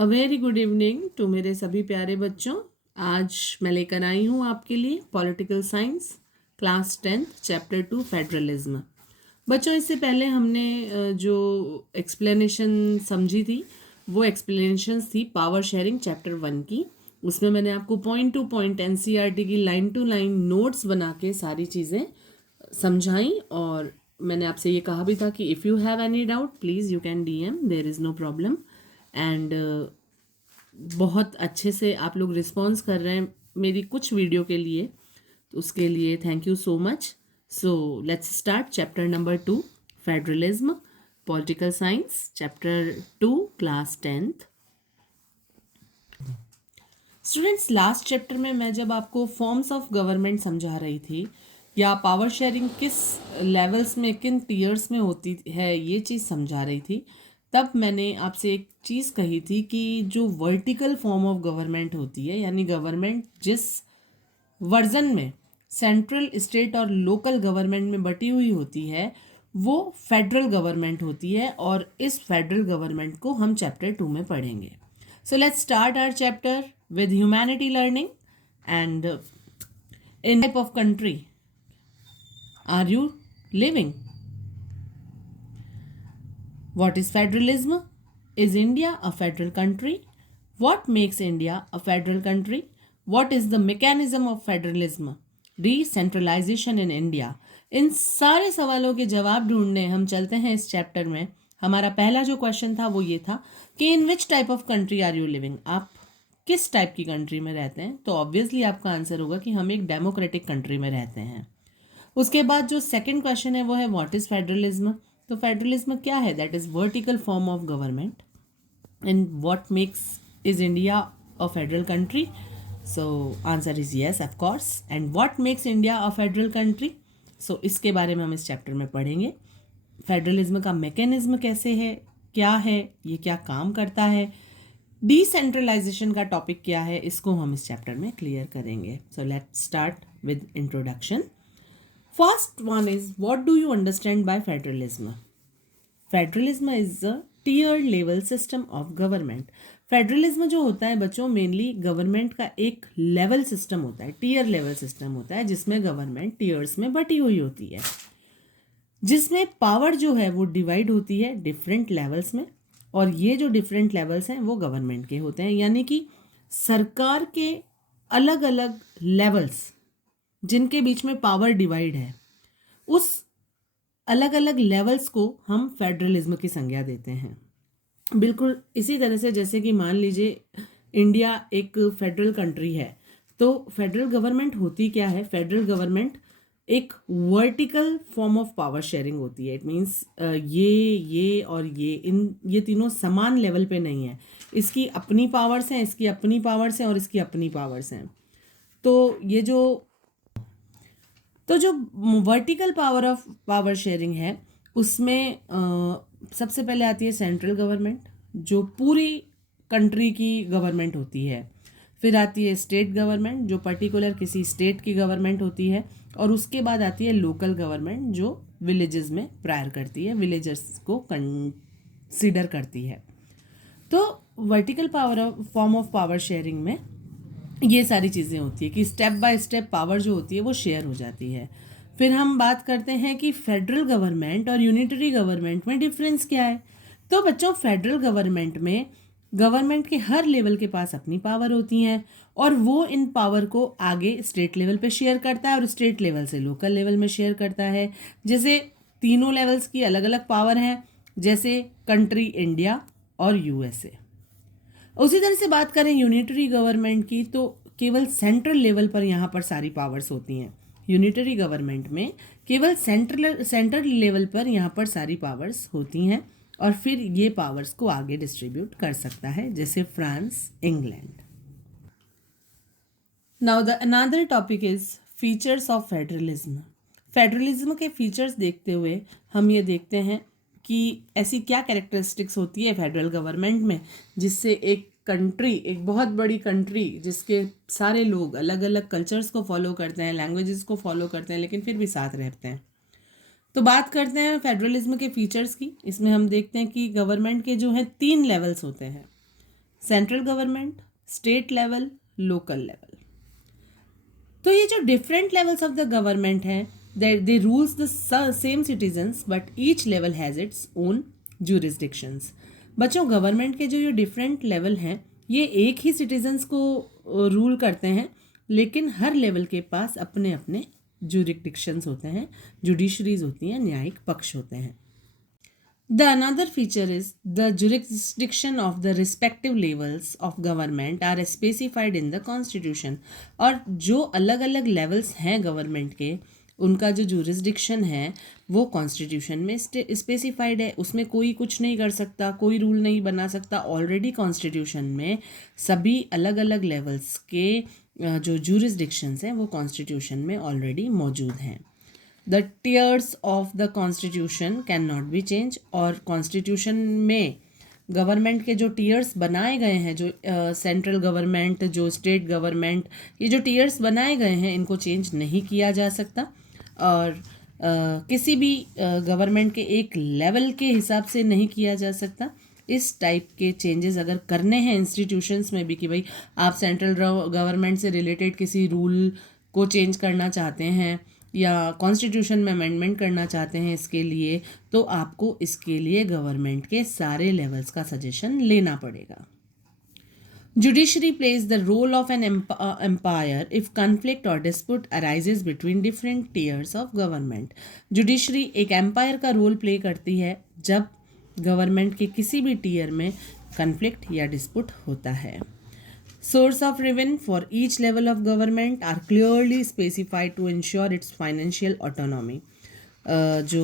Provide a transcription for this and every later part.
A very good evening to मेरे सभी प्यारे बच्चों। आज मैं लेकर आई हूँ आपके लिए political science class 10th chapter 2 federalism. बच्चों, इससे पहले हमने जो एक्सप्लेनेशन समझी थी वो एक्सप्लेनेशंस थी पावर शेयरिंग चैप्टर 1 की। उसमें मैंने आपको पॉइंट टू पॉइंट एनसीईआरटी की लाइन टू लाइन नोट्स बना के सारी चीज़ें समझाई, और मैंने आपसे ये कहा भी था कि if you have any doubt please you can DM, there is no problem. And बहुत अच्छे से आप लोग रिस्पॉन्स कर रहे हैं मेरी कुछ वीडियो के लिए, तो उसके लिए thank you so much. So let's start chapter number 2 federalism, political science chapter 2 class 10th। Students, last chapter में मैं जब आपको फॉर्म्स ऑफ गवर्नमेंट समझा रही थी या पावर शेयरिंग किस लेवल्स में किन टीयर्स में होती है ये चीज़ समझा रही थी, तब मैंने आपसे एक चीज़ कही थी कि जो वर्टिकल फॉर्म ऑफ गवर्नमेंट होती है, यानी गवर्नमेंट जिस वर्जन में सेंट्रल, स्टेट और लोकल गवर्नमेंट में बटी हुई होती है, वो फेडरल गवर्नमेंट होती है, और इस फेडरल गवर्नमेंट को हम चैप्टर 2 में पढ़ेंगे। So let's start our chapter with humanity learning. And in type of country are you living? What is federalism? Is India a federal country? What makes India a federal country? What is the mechanism of federalism? Decentralization in India. इन सारे सवालों के जवाब ढूंढने हम चलते हैं इस chapter में। हमारा पहला जो क्वेश्चन था वो ये था कि in which type of country are you living, आप किस टाइप की कंट्री में रहते हैं। तो ऑब्वियसली आपका आंसर होगा कि हम एक डेमोक्रेटिक कंट्री में रहते हैं। उसके बाद जो सेकंड क्वेश्चन है वो है व्हाट इज फेडरलिज्म। तो फेडरलिज्म क्या है? That is vertical form of government. And what makes is India a federal country? So answer is yes, of course. And what makes India a federal country? So इसके बारे में हम इस chapter में पढ़ेंगे। फेडरलिज्म का मैकेनिज्म कैसे है, क्या है, ये क्या काम करता है, डिसेंट्रलाइजेशन का टॉपिक क्या है, इसको हम इस चैप्टर में क्लियर करेंगे। So let's start with introduction. First one is what do you understand by federalism? Federalism is a tier level system of government. Federalism जो होता है बच्चों, मेनली गवर्नमेंट का एक लेवल सिस्टम होता है, टीयर लेवल सिस्टम होता है, जिसमें गवर्नमेंट टीयर्स में बटी हुई होती है, जिसमें पावर जो है वो डिवाइड होती है डिफरेंट लेवल्स में, और ये जो डिफरेंट लेवल्स हैं वो गवर्नमेंट के होते हैं, यानी कि सरकार के अलग अलग लेवल्स जिनके बीच में पावर डिवाइड है, उस अलग अलग लेवल्स को हम फेडरलिज्म की संज्ञा देते हैं। बिल्कुल इसी तरह से जैसे कि मान लीजिए इंडिया एक फेडरल कंट्री है, तो फेडरल गवर्नमेंट होती क्या है? फेडरल गवर्नमेंट एक vertical form of power sharing होती है। इट मीन्स ये और ये तीनों समान लेवल पे नहीं है। इसकी अपनी पावर्स हैं, इसकी अपनी पावर्स हैं, और इसकी अपनी पावर्स हैं। तो जो वर्टिकल पावर शेयरिंग है उसमें सबसे पहले आती है सेंट्रल गवर्नमेंट, जो पूरी कंट्री की गवर्नमेंट होती है। फिर आती है स्टेट गवर्नमेंट, जो पर्टिकुलर किसी स्टेट की गवर्नमेंट होती है। और उसके बाद आती है लोकल गवर्नमेंट, जो विलेजेस में प्रायर करती है, विलेजर्स को कंसीडर करती है। तो vertical form of power sharing में ये सारी चीज़ें होती है कि स्टेप बाय स्टेप पावर जो होती है वो शेयर हो जाती है। फिर हम बात करते हैं कि फेडरल गवर्नमेंट और यूनिटरी गवर्नमेंट में डिफरेंस क्या है। तो बच्चों, फेडरल गवर्नमेंट में गवर्नमेंट के हर लेवल के पास अपनी पावर होती हैं, और वो इन पावर को आगे स्टेट लेवल पे शेयर करता है, और स्टेट लेवल से लोकल लेवल में शेयर करता है। जैसे तीनों लेवल्स की अलग अलग पावर हैं, जैसे कंट्री इंडिया और यूएसए। उसी तरह से बात करें यूनिटरी गवर्नमेंट की, तो केवल सेंट्रल लेवल पर यहाँ पर सारी पावर्स होती हैं। यूनिटरी गवर्नमेंट में केवल सेंट्रल लेवल पर यहाँ पर सारी पावर्स होती हैं, और फिर ये पावर्स को आगे डिस्ट्रीब्यूट कर सकता है, जैसे France, England. Now the another topic is features of federalism. Federalism के फीचर्स देखते हुए हम ये देखते हैं कि ऐसी क्या कैरेक्टरिस्टिक्स होती है फेडरल गवर्नमेंट में, जिससे एक कंट्री, एक बहुत बड़ी कंट्री जिसके सारे लोग अलग अलग कल्चर्स को फॉलो करते हैं, लैंग्वेजेस को फॉलो करते हैं, लेकिन फिर भी साथ रहते हैं। तो बात करते हैं फेडरलिज्म के फीचर्स की। इसमें हम देखते हैं कि गवर्नमेंट के जो हैं 3 लेवल्स होते हैं। Central government, state level, local level. तो ये जो different levels of the government हैं, they rules the same citizens but each level has its own jurisdictions. बच्चों, गवर्नमेंट के जो ये डिफरेंट लेवल हैं, ये एक ही सिटीजन्स को रूल करते हैं, लेकिन हर लेवल के पास अपने अपने जुरिस्डिक्शंस होते हैं, जुडिशरीज होती हैं, न्यायिक पक्ष होते हैं। The another feature is the jurisdiction of the respective levels of government are specified in the constitution। और जो अलग अलग levels हैं गवर्नमेंट के, उनका जो jurisdiction है वो कॉन्स्टिट्यूशन में स्पेसिफाइड है। उसमें कोई कुछ नहीं कर सकता, कोई रूल नहीं बना सकता। ऑलरेडी कॉन्स्टिट्यूशन में सभी अलग अलग लेवल्स के जो jurisdictions हैं वो कॉन्स्टिट्यूशन में ऑलरेडी मौजूद हैं। The tears of the constitution can not be change. और कॉन्स्टिट्यूशन में गवर्नमेंट के जो टीयर्स बनाए गए हैं, जो सेंट्रल गवर्नमेंट, जो स्टेट गवर्नमेंट, ये जो टीयर्स बनाए गए हैं इनको चेंज नहीं किया जा सकता। और किसी भी गवर्नमेंट के एक लेवल के हिसाब से नहीं किया जा सकता। इस टाइप के चेंजेस अगर करने हैं इंस्टीट्यूशंस में भी कि भाई आप सेंट्रल गवर्नमेंट से रिलेटेड किसी रूल को चेंज करना चाहते हैं या कॉन्स्टिट्यूशन में अमेंडमेंट करना चाहते हैं इसके लिए, तो आपको इसके लिए गवर्नमेंट के सारे लेवल्स का सजेशन लेना पड़ेगा। Judiciary plays the role of an umpire if conflict और dispute arises between different tiers of government. Judiciary एक एम्पायर का रोल प्ले करती है जब गवर्नमेंट के किसी भी टीयर में कॉन्फ्लिक्ट या डिस्प्यूट होता है। Source of revenue for each level of government are clearly specified to ensure its financial autonomy। जो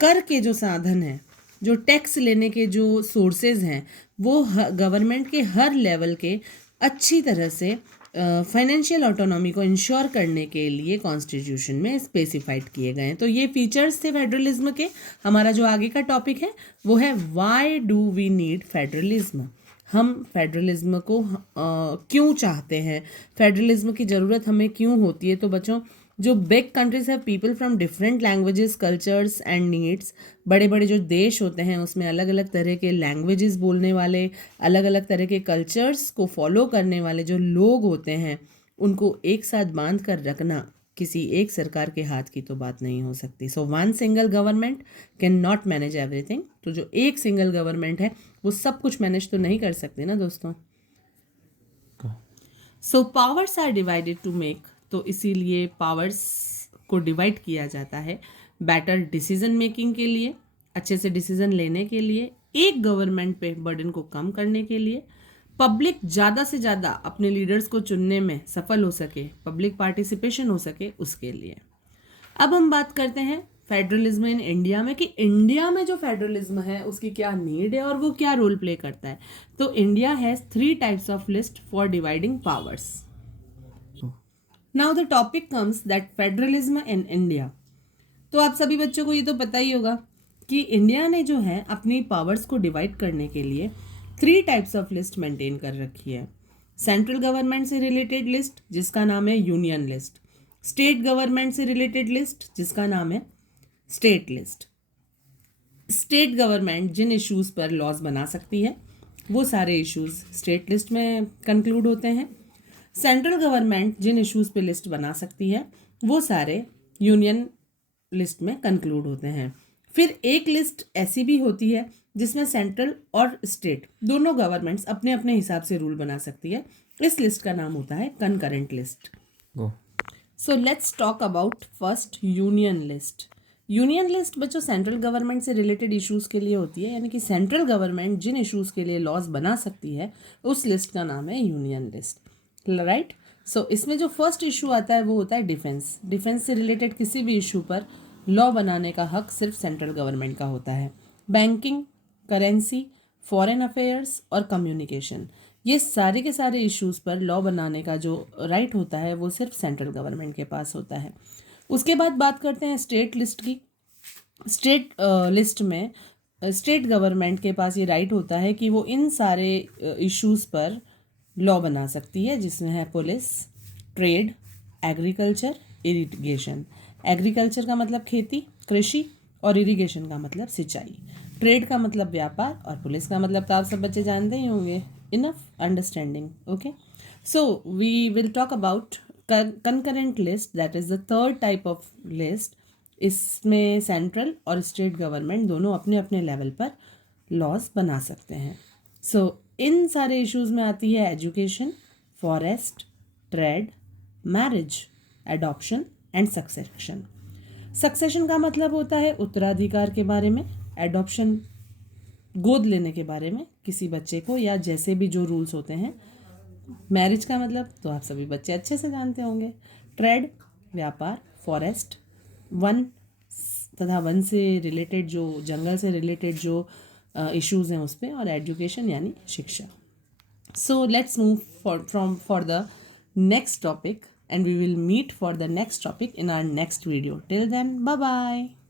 कर के जो साधन हैं, जो टैक्स लेने के जो सोर्सेज हैं, वो गवर्नमेंट के हर लेवल के अच्छी तरह से फाइनेंशियल ऑटोनॉमी को इंश्योर करने के लिए कॉन्स्टिट्यूशन में स्पेसिफाइड किए गए हैं। तो ये फीचर्स थे फेडरलिज्म के। हमारा जो आगे का टॉपिक है वो है why do we need federalism. हम फेडरलिज्म को क्यों चाहते हैं, फेडरलिज्म की ज़रूरत हमें क्यों होती है। तो बच्चों, जो बिग कंट्रीज है, people from different languages, cultures and needs, बड़े बड़े जो देश होते हैं उसमें अलग अलग तरह के लैंग्वेजेस बोलने वाले, अलग अलग तरह के कल्चर्स को फॉलो करने वाले जो लोग होते हैं, उनको एक साथ बांध कर रखना किसी एक सरकार के हाथ की तो बात नहीं हो सकती। So one single government can not manage everything. तो जो एक सिंगल गवर्नमेंट है वो सब कुछ मैनेज तो नहीं कर सकते ना दोस्तों। So powers are divided to make. तो इसीलिए पावर्स को डिवाइड किया जाता है बेटर डिसीजन मेकिंग के लिए, अच्छे से डिसीजन लेने के लिए, एक गवर्नमेंट पे बर्डन को कम करने के लिए, पब्लिक ज़्यादा से ज़्यादा अपने लीडर्स को चुनने में सफल हो सके, पब्लिक पार्टिसिपेशन हो सके, उसके लिए। अब हम बात करते हैं फेडरलिज्म इन इंडिया में, कि इंडिया में जो फेडरलिज्म है उसकी क्या नीड है और वो क्या रोल प्ले करता है। तो India has 3 types of list for dividing powers. Now the topic comes that federalism in India. तो आप सभी बच्चों को ये तो पता ही होगा कि इंडिया ने जो है अपनी पावर्स को डिवाइड करने के लिए 3 टाइप्स ऑफ लिस्ट मेंटेन कर रखी है। सेंट्रल गवर्नमेंट से रिलेटेड लिस्ट जिसका नाम है यूनियन लिस्ट, स्टेट गवर्नमेंट से रिलेटेड लिस्ट जिसका नाम है स्टेट लिस्ट। स्टेट गवर्नमेंट जिन इश्यूज पर लॉज बना सकती है वो सारे इश्यूज स्टेट लिस्ट में कंक्लूड होते हैं। सेंट्रल गवर्नमेंट जिन इश्यूज पे लिस्ट बना सकती है वो सारे यूनियन लिस्ट में कंक्लूड होते हैं। फिर एक लिस्ट ऐसी भी होती है जिसमें सेंट्रल और स्टेट दोनों गवर्नमेंट्स अपने अपने हिसाब से रूल बना सकती है। इस लिस्ट का नाम होता है concurrent list. So let's talk about first union list. Union list बच्चों सेंट्रल गवर्नमेंट से रिलेटेड इश्यूज़ के लिए होती है, यानी कि सेंट्रल गवर्नमेंट जिन इश्यूज़ के लिए लॉज बना सकती है उस लिस्ट का नाम है यूनियन लिस्ट, राइट। सो इसमें जो फर्स्ट इशू आता है वो होता है डिफेंस। डिफेंस से रिलेटेड किसी भी इशू पर लॉ बनाने का हक सिर्फ सेंट्रल गवर्नमेंट का होता है। बैंकिंग, करेंसी, फॉरेन अफेयर्स और कम्युनिकेशन, ये सारे के सारे इश्यूज़ पर लॉ बनाने का जो राइट होता है वो सिर्फ सेंट्रल गवर्नमेंट के पास होता है। उसके बाद बात करते हैं स्टेट लिस्ट की। स्टेट लिस्ट में स्टेट गवर्नमेंट के पास ये राइट होता है कि वो इन सारे इश्यूज़ पर लॉ बना सकती है, जिसमें है police, trade, agriculture, irrigation. Agriculture का मतलब खेती, कृषि, और इरिगेशन का मतलब सिंचाई। ट्रेड का मतलब व्यापार और पुलिस का मतलब तो आप सब बच्चे जानते ही होंगे. Enough understanding. Okay, so we will talk about concurrent list, that is the third type of list. इसमें सेंट्रल और स्टेट गवर्नमेंट दोनों अपने अपने लेवल पर लॉज बना सकते हैं. सो इन सारे इश्यूज में आती है education, forest, trade, marriage, adoption and succession. Succession का मतलब होता है उत्तराधिकार के बारे में, एडॉप्शन गोद लेने के बारे में किसी बच्चे को, या जैसे भी जो रूल्स होते हैं. मैरिज का मतलब तो आप सभी बच्चे अच्छे से जानते होंगे. ट्रेड व्यापार, फॉरेस्ट वन तथा वन से रिलेटेड जो जंगल से रिलेटेड जो इश्यूज हैं उस पर, और एजुकेशन यानी शिक्षा. So let's move for the next topic and we will meet for the next topic in our next video. Till then, bye bye.